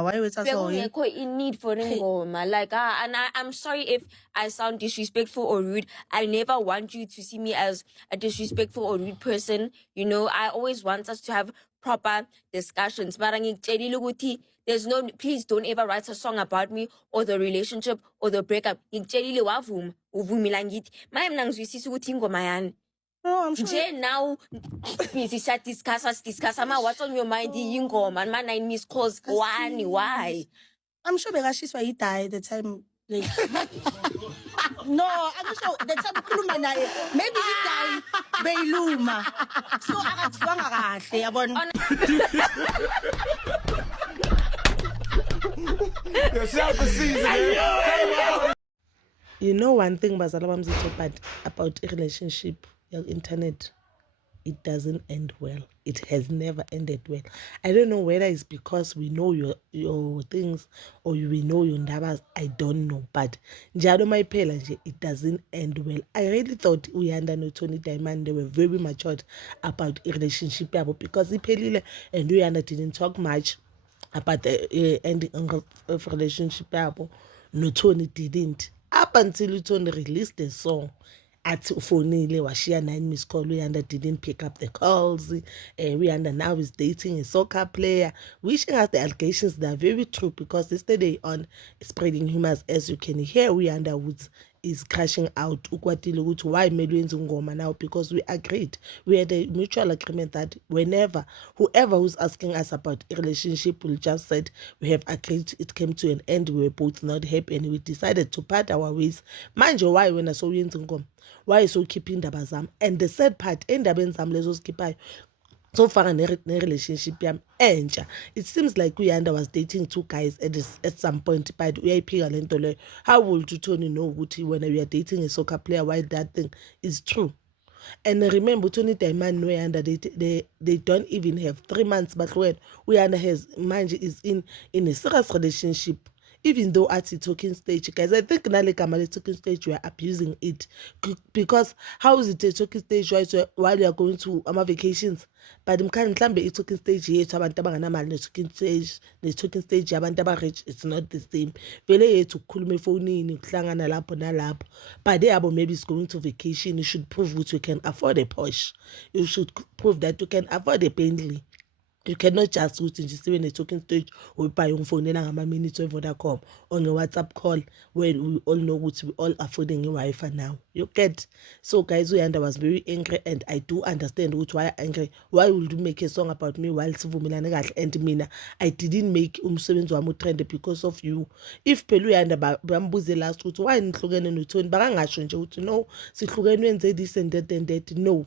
ngoma. Why was I so in need for ngoma? Like, and I'm sorry if I sound disrespectful or rude. I never want you to see me as a disrespectful or rude person. You know, I always want us to have proper discussions. But there's no, please don't ever write a song about me or the relationship or the breakup. Ngitshelile wavuma, uvumila ngithi. Maye mina ngizwisisa ukuthi ingoma yani. No, I'm sure. Nje now, discuss. What's on your mind? Ingoma, man, 9 missed calls. Why? I'm sure she's why he died the time. Like, no, I'm sure the time ukhuluma naye. Maybe he died beyiluma. So akazwanga kahle yabona. Yourself the season. You know one thing bazala bamzitho about a relationship, your internet, it doesn't end well. It has never ended well. I don't know whether it's because we know your things or we know your ndabas. I don't know. But njalo mayiphela nje, it doesn't end well. I really thought Uyanda no Tony Diamond, they were very matured about a relationship because iphelile and Uyanda didn't talk much about the ending of relationship. No, Tony didn't. Up until Tony released the song, at ufonile washiya 9 missed call. Uyanda didn't pick up the calls. Uyanda now is dating a soccer player, wishing us the allegations that are very true because yesterday on Spreading Humors, as you can hear, Uyanda Woods is crashing out ukwatile ukuthi why mele wenza ngoma now, because we agreed, we had a mutual agreement that whenever whoever who's asking us about a relationship will just said we have agreed, it came to an end, we were both not happy and we decided to part our ways. Manje why when I saw yenza ngoma, why so keeping indaba zami? And the sad part, endabeni zami lezo skiphayo so far relationship yam entsha, it seems like Uyanda was dating 2 guys at some point, but uyayiphika lento leyo. How would Tony know ukuthi when we are dating a soccer player while that thing is true? And remember, Tony Diamond and Uyanda, they don't even have 3 months, but when Uyanda has manje is in a serious relationship. Even though at the talking stage, guys, I think Nale Kamale talking stage, we are abusing it. Because how is it a talking stage while you are going to vacations? But mkhan mhlambe a talking stage yethu abantu abanganamali ne talking stage yabantu abarich, it's not the same. Vele yethu ukukhuluma efonini kuhlangana lapho nalapho. But they abo maybe is going to vacation, you should prove that you can afford a Porsche. You should prove that you can afford a Bentley. You cannot just just when a talking stage or buy your phone minutes over Vodacom on a WhatsApp call when we all know what we all affording your Wi-Fi now. You get so guys, Uyanda was very angry and I do understand why angry. Why would you make a song about me while Sivumila and Mina? I didn't make umsebenzi wami trend because of you. If Pelu Uyanda bambuze last week, why nihlukene noThoni bakangasho nje ukuthi no sihlukene wenze this and that, no.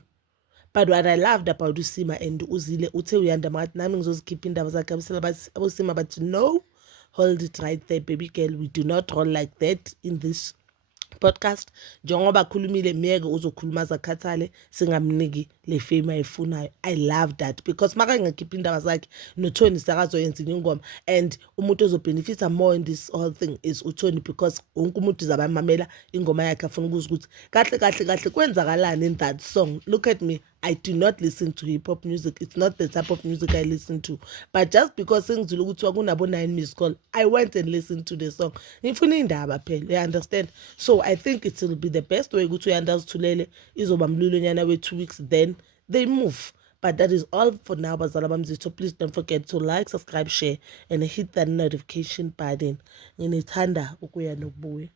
But what I loved about Usima and Uzile, Ute Uyanda Mat Naming those keeping that was like Usima, but no, hold it right there, baby girl. We do not roll like that in this podcast. Njengoba khulumile miyeke uzokhuluma zakhathale singamniki le fame ayifunayo. I love that because maka ngikhipha indaba zakhe noThoni sakazoyenza ingoma and umuntu ozobenefita more in this whole thing is uThoni because wonke umuntu uzabamamela ingoma yakhe afuna ukuzwa ukuthi kahle kwenzakalani in that song. Look at me, I do not listen to hip hop music. It's not the type of music I listen to. But just because singizula ukuthi kunabo 9 missed call, I went and listened to the song. Ngifuna indaba phela, you understand? So I think it will be the best way ukuthi Uyanda uzithulele izoba mlulonyana we 2 weeks, then they move. But that is all for now, bazala bamzitho. Please don't forget to like, subscribe, share, and hit that notification button. Nginethanda ukuya nokubuya.